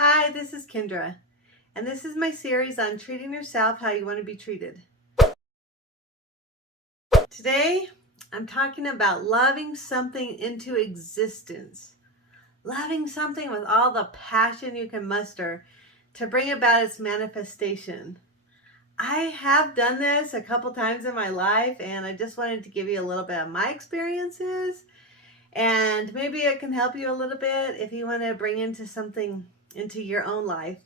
Hi, this is Kendra, and this is my series on treating yourself how you want to be treated. Today, I'm talking about loving something into existence. Loving something with all the passion you can muster to bring about its manifestation. I have done this a couple times in my life, and I just wanted to give you a little bit of my experiences, and maybe it can help you a little bit if you want to bring into something into your own life.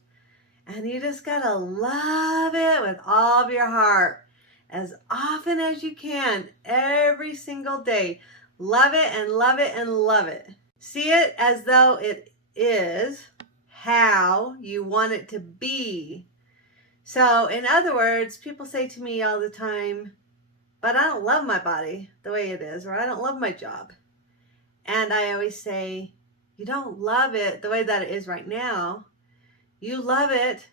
And you just gotta love it with all of your heart as often as you can, every single day. Love it and love it and love it. See it as though it is how you want it to be. So, in other words, people say to me all the time, but I don't love my body the way it is, or I don't love my job. And I always say, you don't love it the way that it is right now. You love it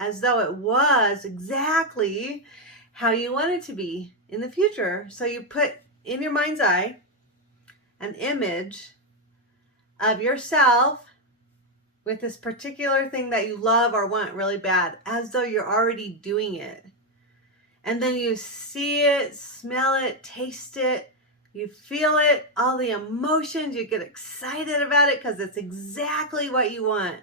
as though it was exactly how you want it to be in the future. So you put in your mind's eye an image of yourself with this particular thing that you love or want really bad, as though you're already doing it. And then you see it, smell it, taste it, you feel it, all the emotions, you get excited about it because it's exactly what you want.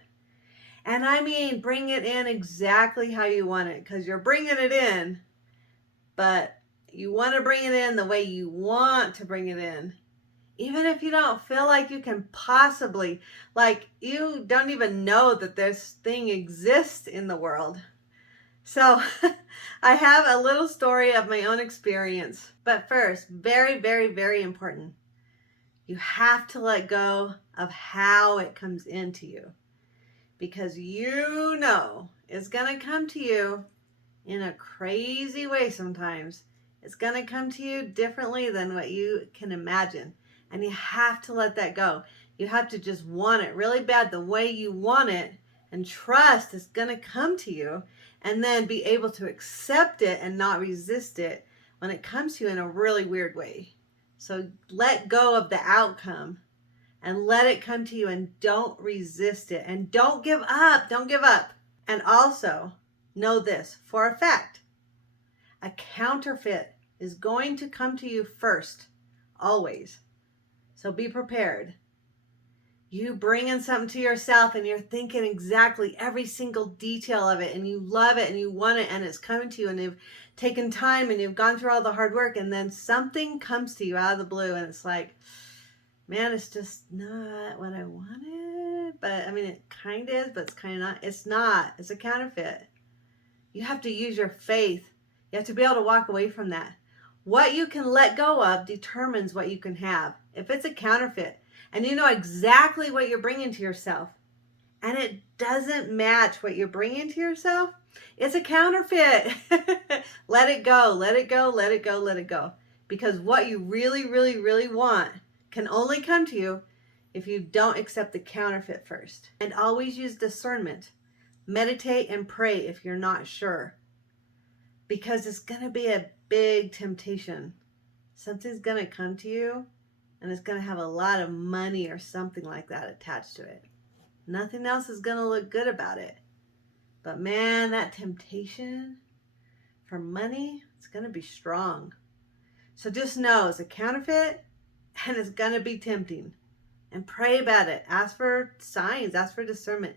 And I mean, bring it in exactly how you want it, because you're bringing it in, but you want to bring it in the way you want to bring it in. Even if you don't feel like you can possibly, like you don't even know that this thing exists in the world. So I have a little story of my own experience. But first, very, very, very important. You have to let go of how it comes into you. Because you know it's going to come to you in a crazy way sometimes. It's going to come to you differently than what you can imagine. And you have to let that go. You have to just want it really bad the way you want it and trust it's going to come to you, and then be able to accept it and not resist it when it comes to you in a really weird way. So let go of the outcome and let it come to you, and don't resist it, and don't give up. Don't give up. And also know this for a fact: a counterfeit is going to come to you first, always. So be prepared. You bring in something to yourself and you're thinking exactly every single detail of it, and you love it and you want it, and it's coming to you, and you've taken time and you've gone through all the hard work, and then something comes to you out of the blue and it's like, man, it's just not what I wanted. But I mean, it kind of is, but it's kind of not. It's not. It's a counterfeit. You have to use your faith. You have to be able to walk away from that. What you can let go of determines what you can have. If it's a counterfeit and you know exactly what you're bringing to yourself, and it doesn't match what you're bringing to yourself, it's a counterfeit. Let it go. Let it go. Let it go. Let it go. Because what you really, really, really want can only come to you if you don't accept the counterfeit first. And always use discernment. Meditate and pray if you're not sure, because it's going to be a big temptation. Something's going to come to you and it's going to have a lot of money or something like that attached to it. Nothing else is going to look good about it. But man, that temptation for money, it's going to be strong. So just know it's a counterfeit, and it's going to be tempting. And pray about it. Ask for signs, ask for discernment,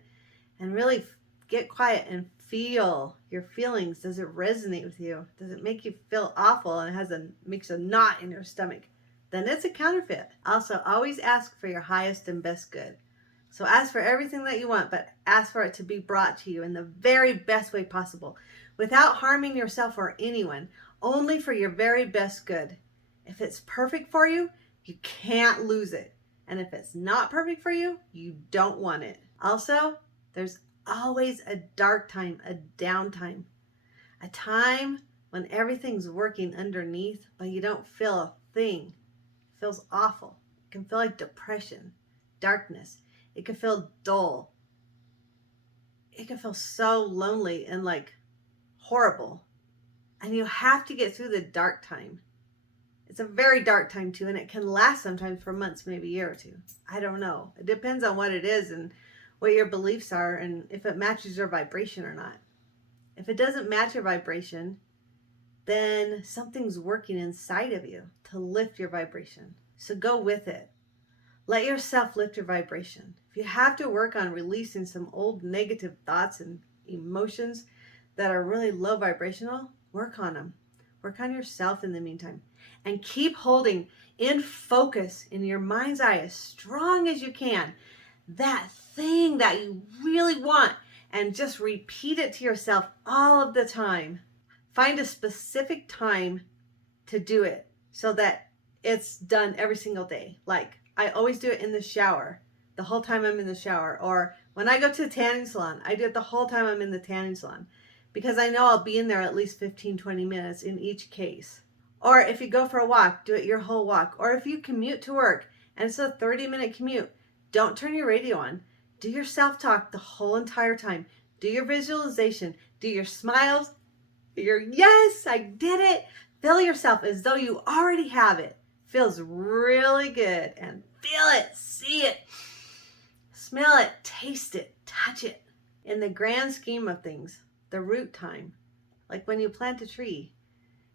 and really get quiet and feel your feelings. Does it resonate with you? Does it make you feel awful and it makes a knot in your stomach? Then it's a counterfeit. Also, always ask for your highest and best good. So ask for everything that you want, but ask for it to be brought to you in the very best way possible, without harming yourself or anyone, only for your very best good. If it's perfect for you, you can't lose it. And if it's not perfect for you, you don't want it. Also, there's always a dark time, a downtime, a time when everything's working underneath, but you don't feel a thing. It feels awful. It can feel like depression, darkness. It can feel dull. It can feel so lonely and like horrible. And you have to get through the dark time. It's a very dark time too, and it can last sometimes for months, maybe a year or two. I don't know. It depends on what it is and what your beliefs are and if it matches your vibration or not. If it doesn't match your vibration, then something's working inside of you to lift your vibration. So go with it. Let yourself lift your vibration. If you have to work on releasing some old negative thoughts and emotions that are really low vibrational, work on them. Work on yourself in the meantime. And keep holding in focus in your mind's eye as strong as you can that thing that you really want, and just repeat it to yourself all of the time. Find a specific time to do it so that it's done every single day. Like I always do it in the shower, the whole time I'm in the shower. Or when I go to the tanning salon, I do it the whole time I'm in the tanning salon, because I know I'll be in there at least 15-20 minutes in each case. Or if you go for a walk, do it your whole walk. Or if you commute to work and it's a 30-minute commute, don't turn your radio on. Do your self-talk the whole entire time. Do your visualization. Do your smiles. Do your yes, I did it. Feel yourself as though you already have it. Feels really good. And feel it, see it, smell it, taste it, touch it. In the grand scheme of things, the root time, like when you plant a tree,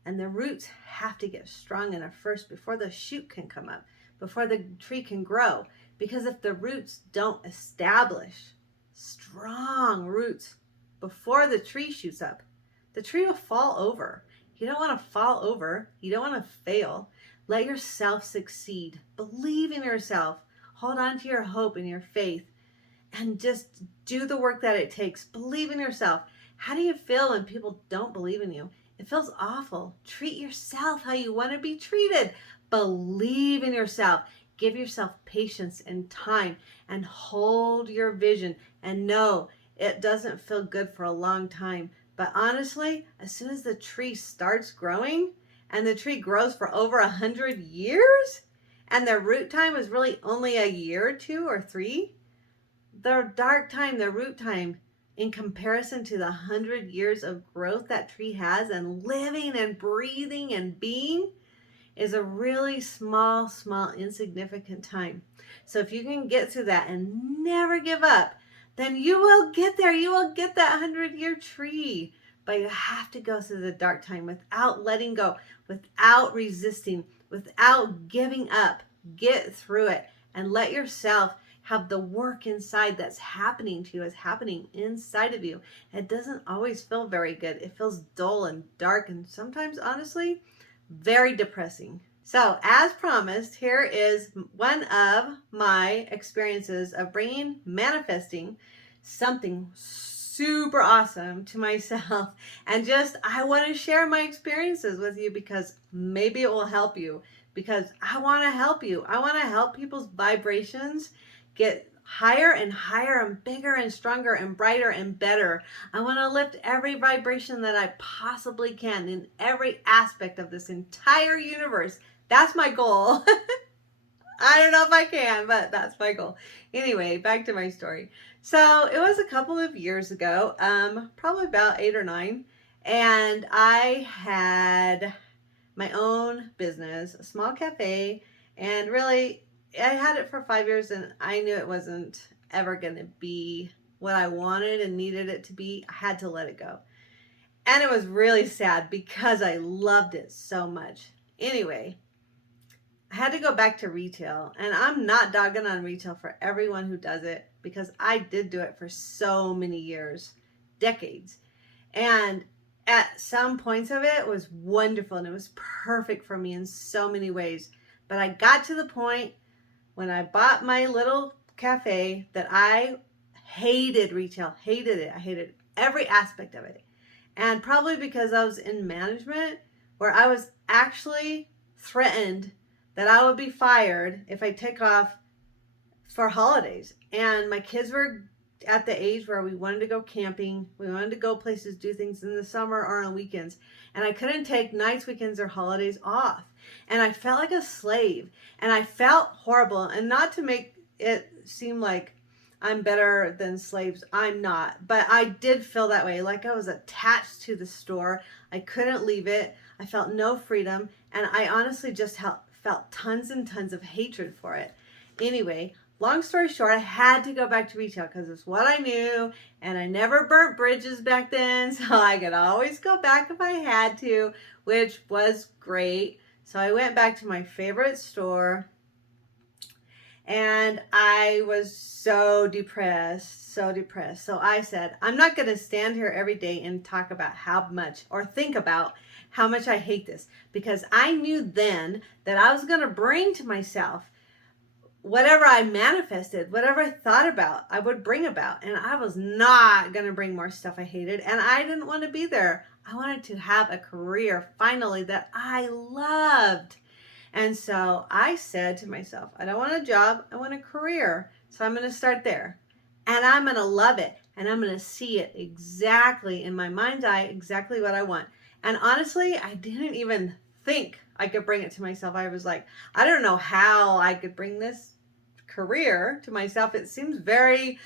and the roots have to get strong enough first before the shoot can come up, before the tree can grow. Because if the roots don't establish strong roots before the tree shoots up, the tree will fall over. You don't want to fall over. You don't want to fail. Let yourself succeed. Believe in yourself. Hold on to your hope and your faith, and just do the work that it takes. Believe in yourself. How do you feel when people don't believe in you? It feels awful. Treat yourself how you want to be treated. Believe in yourself. Give yourself patience and time, and hold your vision, and know it doesn't feel good for a long time. But honestly, as soon as the tree starts growing, and the tree grows for over 100 years, and the root time is really only a year or 2 or 3, the dark time, the root time, in comparison to the 100 years of growth that tree has and living and breathing and being, is a really small, insignificant time. So if you can get through that and never give up, then you will get there. You will get that 100-year tree. But you have to go through the dark time without letting go, without resisting, without giving up. Get through it and let yourself have the work inside that's happening to you is happening inside of you. It doesn't always feel very good. It feels dull and dark, and sometimes, honestly, very depressing. So as promised, here is one of my experiences of manifesting something super awesome to myself. And just, I want to share my experiences with you because maybe it will help you, because I want to help you. I want to help people's vibrations get higher and higher and bigger and stronger and brighter and better. I want to lift every vibration that I possibly can in every aspect of this entire universe. That's my goal. I don't know if I can, but that's my goal. Anyway, back to my story. So it was a couple of years ago, probably about 8 or 9, and I had my own business, a small cafe, and really I had it for 5 years, and I knew it wasn't ever going to be what I wanted and needed it to be. I had to let it go. And it was really sad because I loved it so much. Anyway, I had to go back to retail, and I'm not dogging on retail for everyone who does it, because I did do it for so many years, decades. And at some points of it was wonderful, and it was perfect for me in so many ways. But I got to the point when I bought my little cafe that I hated retail, hated it. I hated every aspect of it. And probably because I was in management, where I was actually threatened that I would be fired if I took off for holidays. And my kids were at the age where we wanted to go camping. We wanted to go places, do things in the summer or on weekends. And I couldn't take nights, weekends, or holidays off. And I felt like a slave. And I felt horrible. And not to make it seem like I'm better than slaves, I'm not. But I did feel that way, like I was attached to the store. I couldn't leave it. I felt no freedom. And I honestly just felt tons and tons of hatred for it. Anyway, long story short, I had to go back to retail because it's what I knew, and I never burnt bridges back then, so I could always go back if I had to, which was great. So I went back to my favorite store, and I was so depressed, so depressed. So I said, I'm not going to stand here every day and talk about how much or think about how much I hate this, because I knew then that I was going to bring to myself whatever I manifested, whatever I thought about, I would bring about. And I was not going to bring more stuff I hated. And I didn't want to be there. I wanted to have a career finally that I loved. And so I said to myself, I don't want a job, I want a career. So I'm going to start there. And I'm going to love it. And I'm going to see it exactly in my mind's eye, exactly what I want. And honestly, I didn't even think I could bring it to myself. I was like, I don't know how I could bring this career to myself. It seems very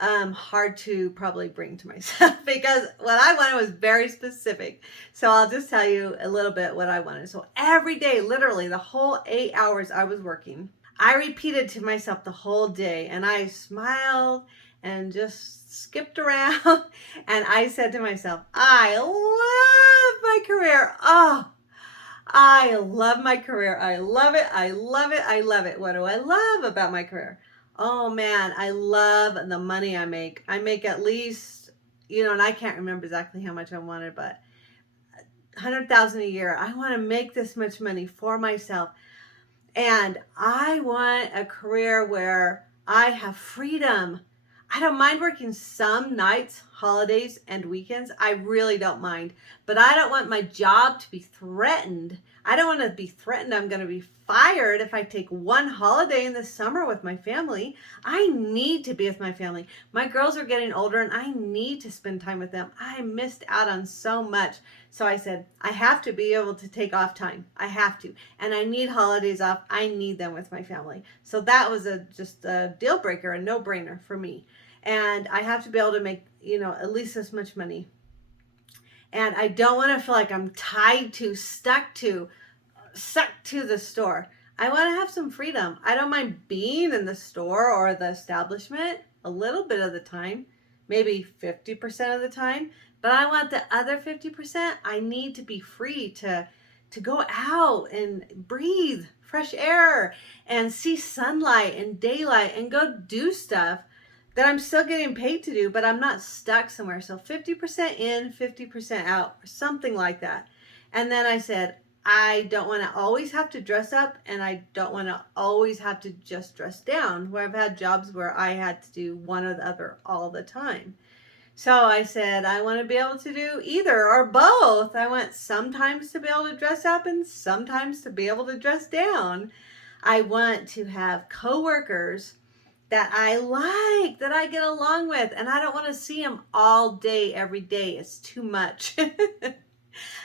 hard to probably bring to myself because what I wanted was very specific. So I'll just tell you a little bit what I wanted. So every day, literally the whole 8 hours I was working, I repeated to myself the whole day, and I smiled and just skipped around and I said to myself, I love my career. Oh, I love my career. I love it. I love it. I love it. What do I love about my career? Oh man, I love the money I make. I make at least, and I can't remember exactly how much I wanted, but 100,000 a year. I want to make this much money for myself. And I want a career where I have freedom. I don't mind working some nights, holidays, and weekends. I really don't mind. But I don't want my job to be threatened. I don't want to be threatened I'm going to be fired if I take one holiday in the summer with my family. I need to be with my family. My girls are getting older and I need to spend time with them. I missed out on so much. So I said, I have to be able to take off time. I have to. And I need holidays off. I need them with my family. So that was just a deal breaker, a no-brainer for me. And I have to be able to make, at least this much money. And I don't want to feel like I'm tied to, stuck to the store. I want to have some freedom. I don't mind being in the store or the establishment a little bit of the time, maybe 50% of the time, but I want the other 50%. I need to be free to go out and breathe fresh air and see sunlight and daylight and go do stuff that I'm still getting paid to do, but I'm not stuck somewhere. So 50% in, 50% out, or something like that. And then I said, I don't want to always have to dress up, and I don't want to always have to just dress down, where I've had jobs where I had to do one or the other all the time. So I said, I want to be able to do either or both. I want sometimes to be able to dress up and sometimes to be able to dress down. I want to have coworkers that I like, that I get along with, and I don't want to see them all day, every day. It's too much.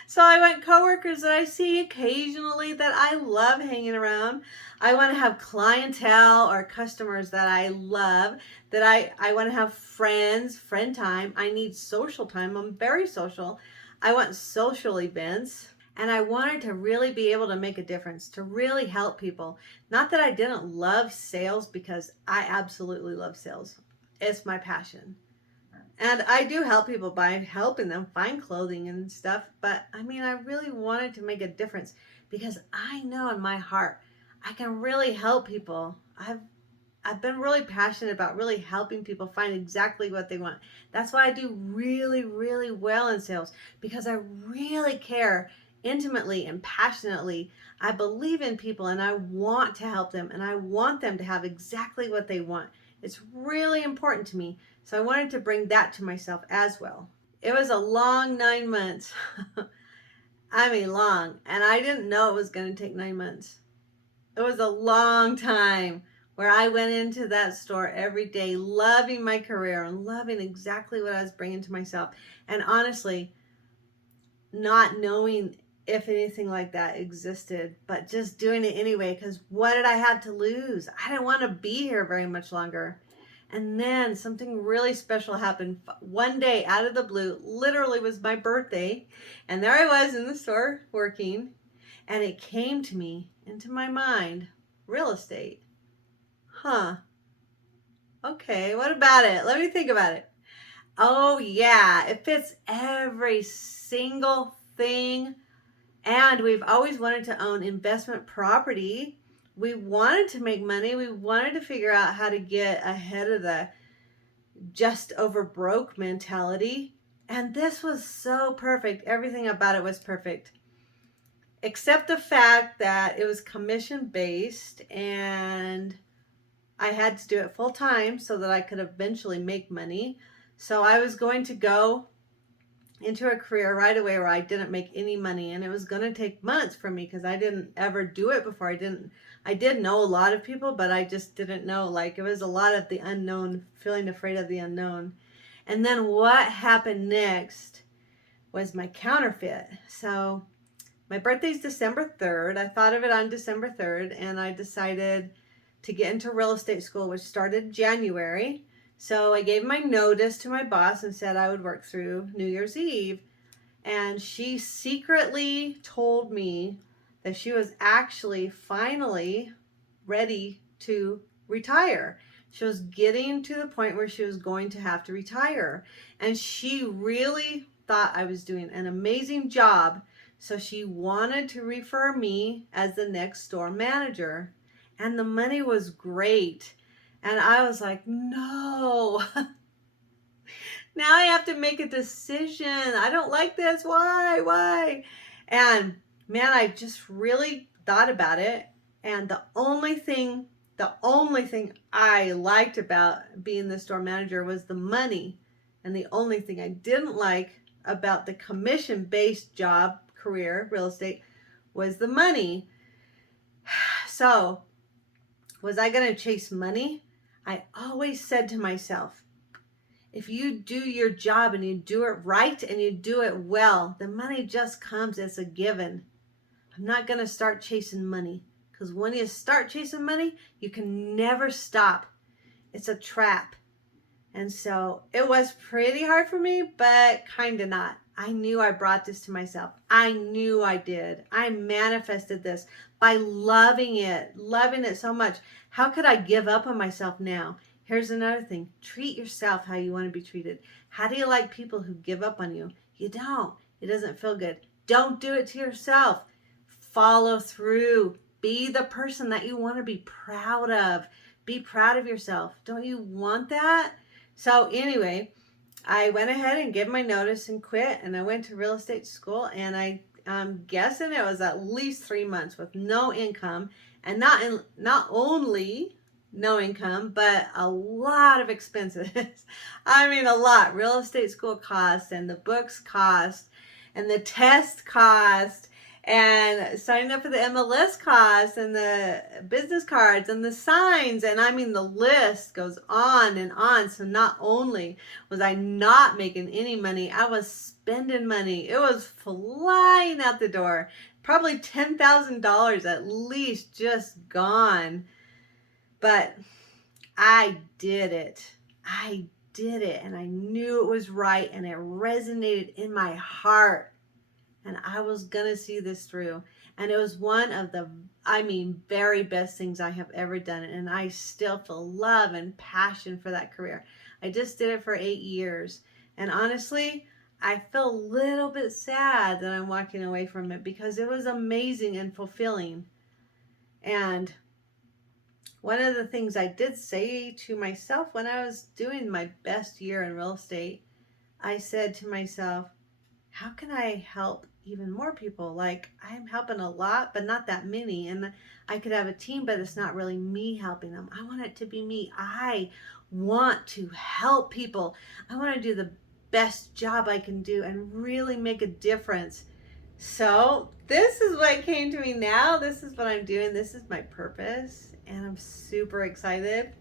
So I want coworkers that I see occasionally that I love hanging around. I want to have clientele or customers that I love, that I want to have friends, friend time. I need social time. I'm very social. I want social events. And I wanted to really be able to make a difference, to really help people. Not that I didn't love sales, because I absolutely love sales. It's my passion. And I do help people by helping them find clothing and stuff. But I mean, I really wanted to make a difference because I know in my heart, I can really help people. I've been really passionate about really helping people find exactly what they want. That's why I do really, really well in sales, because I really care intimately and passionately. I believe in people and I want to help them, and I want them to have exactly what they want. It's really important to me. So I wanted to bring that to myself as well. It was a long 9 months. I mean, long. And I didn't know it was going to take 9 months. It was a long time where I went into that store every day, loving my career and loving exactly what I was bringing to myself. And honestly, not knowing if anything like that existed, but just doing it anyway, because what did I have to lose? I didn't want to be here very much longer. And then something really special happened one day out of the blue. Literally was my birthday, and there I was in the store working, and it came to me, into my mind, real estate. Okay, what about it? Let me think about it. Oh, yeah, it fits every single thing. And we've always wanted to own investment property. We wanted to make money. We wanted to figure out how to get ahead of the just over broke mentality. And this was so perfect. Everything about it was perfect, except the fact that it was commission based and I had to do it full time so that I could eventually make money. So I was going to go into a career right away where I didn't make any money, and it was going to take months for me because I didn't ever do it before. I did know a lot of people, but I just didn't know. Like, it was a lot of the unknown, feeling afraid of the unknown. And then what happened next was my counterfeit. So my birthday's December 3rd. I thought of it on December 3rd, and I decided to get into real estate school, which started January. So I gave my notice to my boss and said I would work through New Year's Eve. And she secretly told me that she was actually finally ready to retire. She was getting to the point where she was going to have to retire. And she really thought I was doing an amazing job. So she wanted to refer me as the next store manager. And the money was great. And I was like, no. Now I have to make a decision. I don't like this. Why? And man, I just really thought about it. And the only thing I liked about being the store manager was the money. And the only thing I didn't like about the commission-based job, career, real estate, was the money. So, was I going to chase money? I always said to myself, if you do your job and you do it right and you do it well, the money just comes as a given. I'm not going to start chasing money, because when you start chasing money, you can never stop. It's a trap. And so it was pretty hard for me, but kind of not. I knew I brought this to myself. I knew I did. I manifested this by loving it so much. How could I give up on myself now? Here's another thing. Treat yourself how you want to be treated. How do you like people who give up on you? You don't. It doesn't feel good. Don't do it to yourself. Follow through. Be the person that you want to be proud of. Be proud of yourself. Don't you want that? So anyway, I went ahead and gave my notice and quit, and I went to real estate school, and I'm guessing it was at least 3 months with no income, and not only no income, but a lot of expenses. I mean, a lot. Real estate school cost, and the books cost, and the test cost, and signing up for the MLS cost, and the business cards, and the signs, and I mean, the list goes on and on. So not only was I not making any money, I was spending money. It was flying out the door. Probably $10,000 at least just gone. But I did it. I did it, and I knew it was right, and it resonated in my heart. And I was going to see this through. And it was one of the, very best things I have ever done. And I still feel love and passion for that career. I just did it for 8 years. And honestly, I feel a little bit sad that I'm walking away from it, because it was amazing and fulfilling. And one of the things I did say to myself when I was doing my best year in real estate, I said to myself, how can I help even more people? Like, I'm helping a lot, but not that many. And I could have a team, but it's not really me helping them. I want it to be me. I want to help people. I want to do the best job I can do and really make a difference. So this is what came to me now. This is what I'm doing. This is my purpose. And I'm super excited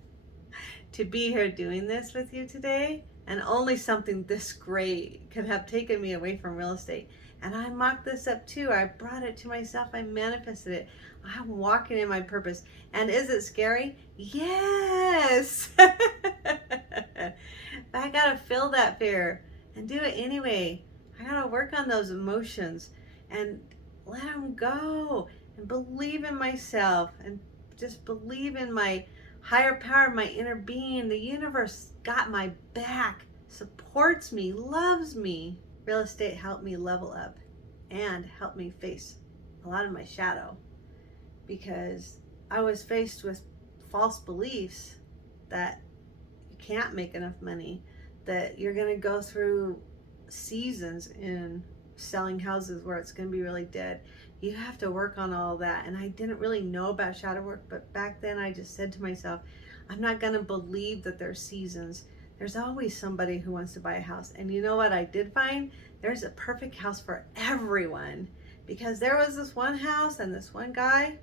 to be here doing this with you today. And only something this great could have taken me away from real estate. And I mocked this up too. I brought it to myself. I manifested it. I'm walking in my purpose. And is it scary? Yes. But I got to feel that fear and do it anyway. I got to work on those emotions and let them go and believe in myself and just believe in my higher power, my inner being, the universe got my back, supports me, loves me. Real estate helped me level up and helped me face a lot of my shadow, because I was faced with false beliefs that you can't make enough money, that you're going to go through seasons in selling houses where it's going to be really dead. You have to work on all that. And I didn't really know about shadow work, but back then I just said to myself, I'm not going to believe that there's seasons. There's always somebody who wants to buy a house. And you know what I did find? There's a perfect house for everyone, because there was this one house and this one guy,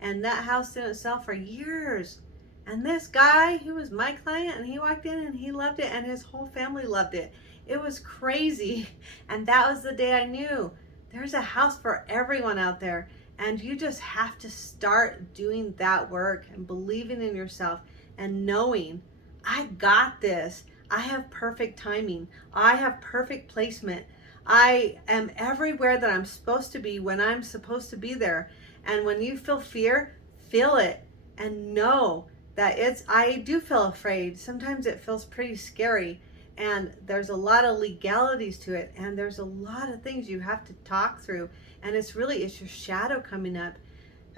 and that house didn't sell for years. And this guy, he was my client, and he walked in and he loved it, and his whole family loved it. It was crazy. And that was the day I knew there's a house for everyone out there. And you just have to start doing that work and believing in yourself and knowing, I got this. I have perfect timing. I have perfect placement. I am everywhere that I'm supposed to be when I'm supposed to be there. And when you feel fear, feel it and know that I do feel afraid. Sometimes it feels pretty scary, and there's a lot of legalities to it, and there's a lot of things you have to talk through, and it's your shadow coming up.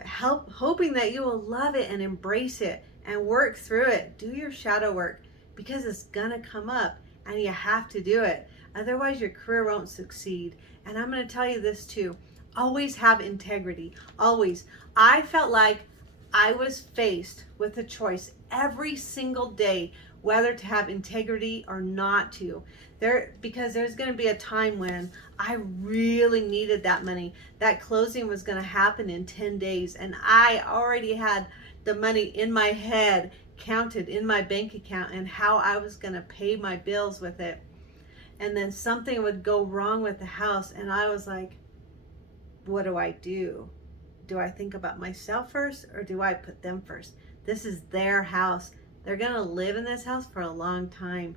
Hoping that you will love it and embrace it and work through it. Do your shadow work, because it's gonna come up and you have to do it. Otherwise your career won't succeed. And I'm gonna tell you this too. Always have integrity, always. I felt like I was faced with a choice every single day whether to have integrity or not to. Because there's going to be a time when I really needed that money. That closing was going to happen in 10 days, and I already had the money in my head counted in my bank account and how I was going to pay my bills with it. And then something would go wrong with the house, and I was like, what do I do? Do I think about myself first, or do I put them first? This is their house. They're going to live in this house for a long time.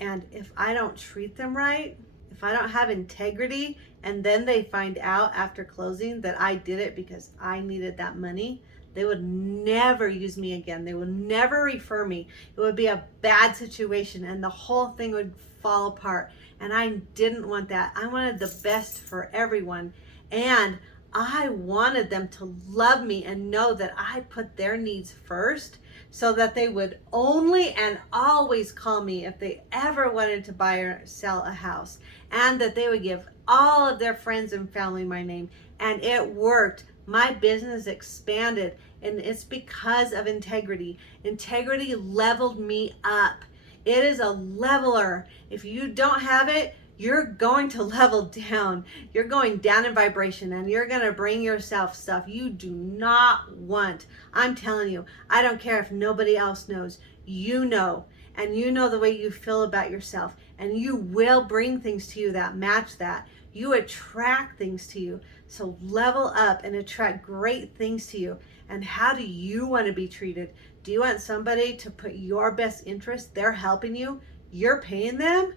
And if I don't treat them right, if I don't have integrity, and then they find out after closing that I did it because I needed that money, they would never use me again. They would never refer me. It would be a bad situation, and the whole thing would fall apart. And I didn't want that. I wanted the best for everyone. And I wanted them to love me and know that I put their needs first, so that they would only and always call me if they ever wanted to buy or sell a house, and that they would give all of their friends and family my name. And it worked. My business expanded, and it's because of integrity. Integrity leveled me up. It is a leveler. If you don't have it, you're going to level down. You're going down in vibration, and you're going to bring yourself stuff you do not want. I'm telling you, I don't care if nobody else knows. You know, and you know the way you feel about yourself, and you will bring things to you that match that. You attract things to you. So level up and attract great things to you. And how do you want to be treated? Do you want somebody to put your best interest? They're helping you. You're paying them?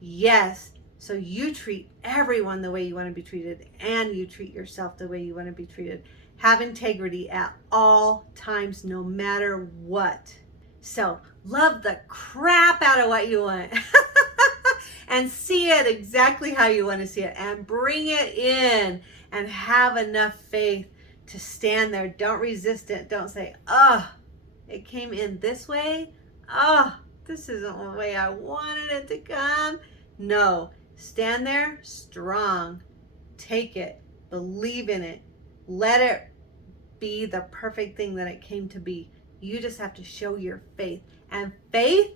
Yes. So you treat everyone the way you want to be treated, and you treat yourself the way you want to be treated. Have integrity at all times, no matter what. So love the crap out of what you want and see it exactly how you want to see it, and bring it in, and have enough faith to stand there. Don't resist it. Don't say, oh, it came in this way. Oh, this isn't the way I wanted it to come. No, stand there strong. Take it. Believe in it. Let it be the perfect thing that it came to be. You just have to show your faith. And faith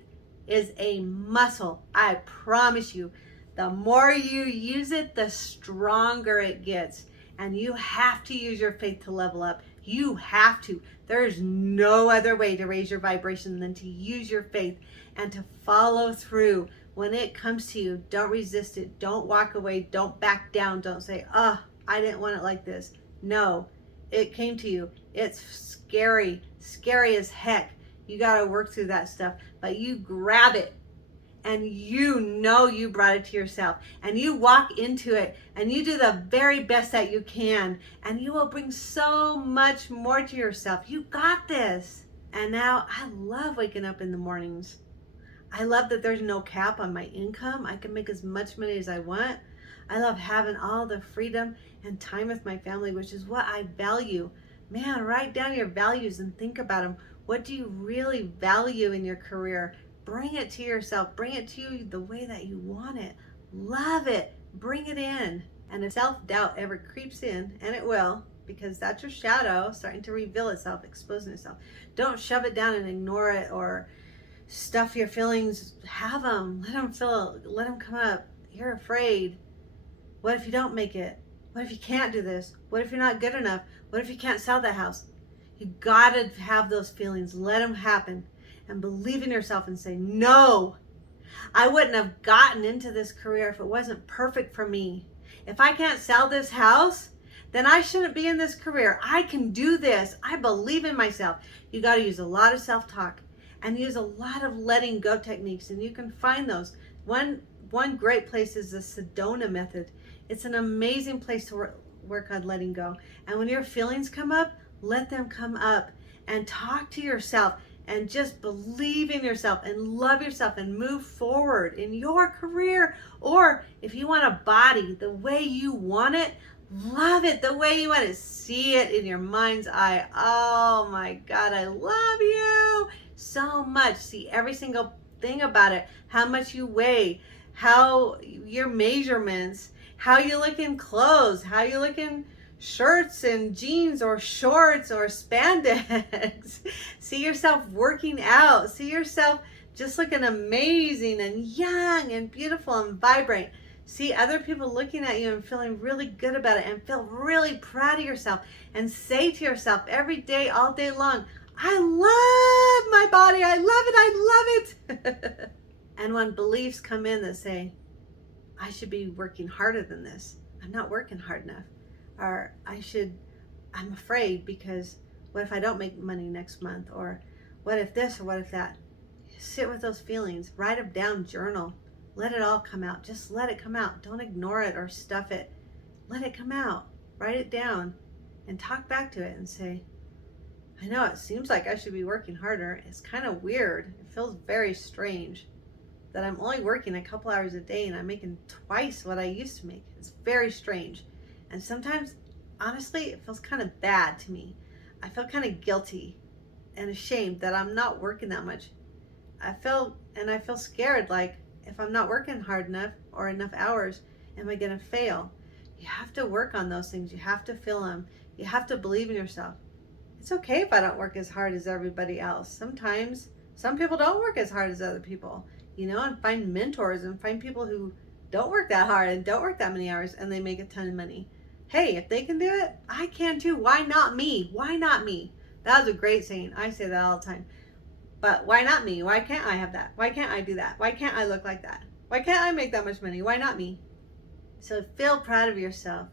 is a muscle. I promise you. The more you use it, the stronger it gets. And you have to use your faith to level up. You have to. There's no other way to raise your vibration than to use your faith and to follow through. When it comes to you, don't resist it. Don't walk away. Don't back down. Don't say, oh, I didn't want it like this. No, it came to you. It's scary. Scary as heck. You got to work through that stuff. But you grab it, and you know you brought it to yourself, and you walk into it, and you do the very best that you can, and you will bring so much more to yourself. You got this. And now I love waking up in the mornings. I love that there's no cap on my income. I can make as much money as I want. I love having all the freedom and time with my family, which is what I value. Man, write down your values and think about them. What do you really value in your career? Bring it to yourself. Bring it to you the way that you want it. Love it. Bring it in. And if self-doubt ever creeps in, and it will, because that's your shadow starting to reveal itself, exposing itself, don't shove it down and ignore it or stuff your feelings. Have them. Let them feel. Let them come up. You're afraid. What if you don't make it? What if you can't do this? What if you're not good enough? What if you can't sell that house? You gotta have those feelings. Let them happen. And believe in yourself and say, no, I wouldn't have gotten into this career if it wasn't perfect for me. If I can't sell this house, then I shouldn't be in this career. I can do this. I believe in myself. You got to use a lot of self-talk and use a lot of letting go techniques, and you can find those. One great place is the Sedona method. It's an amazing place to work on letting go. And when your feelings come up, let them come up and talk to yourself and just believe in yourself and love yourself and move forward in your career. Or if you want a body the way you want it, love it the way you want it. See it in your mind's eye. Oh my God, I love you so much. See every single thing about it. How much you weigh, how your measurements, how you look in clothes, how you look in shirts and jeans or shorts or spandex. See yourself working out. See yourself just looking amazing and young and beautiful and vibrant. See other people looking at you and feeling really good about it, and feel really proud of yourself, and say to yourself every day, all day long, I love my body. I love it. I love it. And when beliefs come in that say, I should be working harder than this, I'm not working hard enough, or I'm afraid because what if I don't make money next month, or what if this or what if that? Sit with those feelings, write them down, journal, let it all come out. Just let it come out. Don't ignore it or stuff it. Let it come out. Write it down and talk back to it and say, I know it seems like I should be working harder. It's kind of weird. It feels very strange that I'm only working a couple hours a day and I'm making twice what I used to make. It's very strange. And sometimes, honestly, it feels kind of bad to me. I feel kind of guilty and ashamed that I'm not working that much. I feel scared, like if I'm not working hard enough or enough hours, am I gonna fail? You have to work on those things. You have to feel them. You have to believe in yourself. It's okay if I don't work as hard as everybody else. Sometimes some people don't work as hard as other people, and find mentors and find people who don't work that hard and don't work that many hours, and they make a ton of money. Hey, if they can do it, I can too. Why not me? Why not me? That was a great saying. I say that all the time. But why not me? Why can't I have that? Why can't I do that? Why can't I look like that? Why can't I make that much money? Why not me? So feel proud of yourself.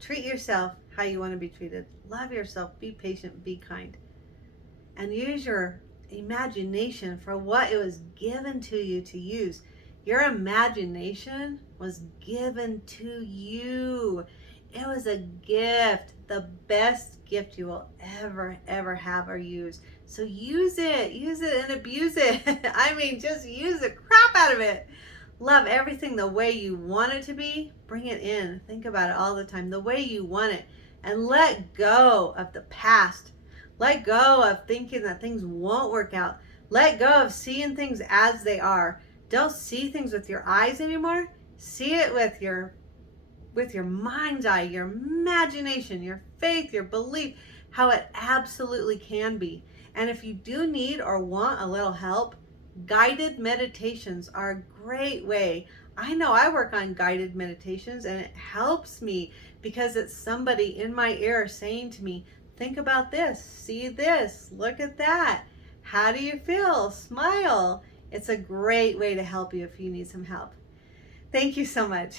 Treat yourself how you want to be treated. Love yourself. Be patient. Be kind. And use your imagination for what it was given to you to use. Your imagination was given to you. It was a gift, the best gift you will ever have or use. So use it and abuse it. I mean, just use the crap out of it. Love everything the way you want it to be. Bring it in. Think about it all the time, the way you want it. And let go of the past. Let go of thinking that things won't work out. Let go of seeing things as they are. Don't see things with your eyes anymore. See it with your mind's eye, your imagination, your faith, your belief, how it absolutely can be. And if you do need or want a little help, guided meditations are a great way. I know I work on guided meditations and it helps me because it's somebody in my ear saying to me, think about this, see this, look at that. How do you feel? Smile. It's a great way to help you if you need some help. Thank you so much.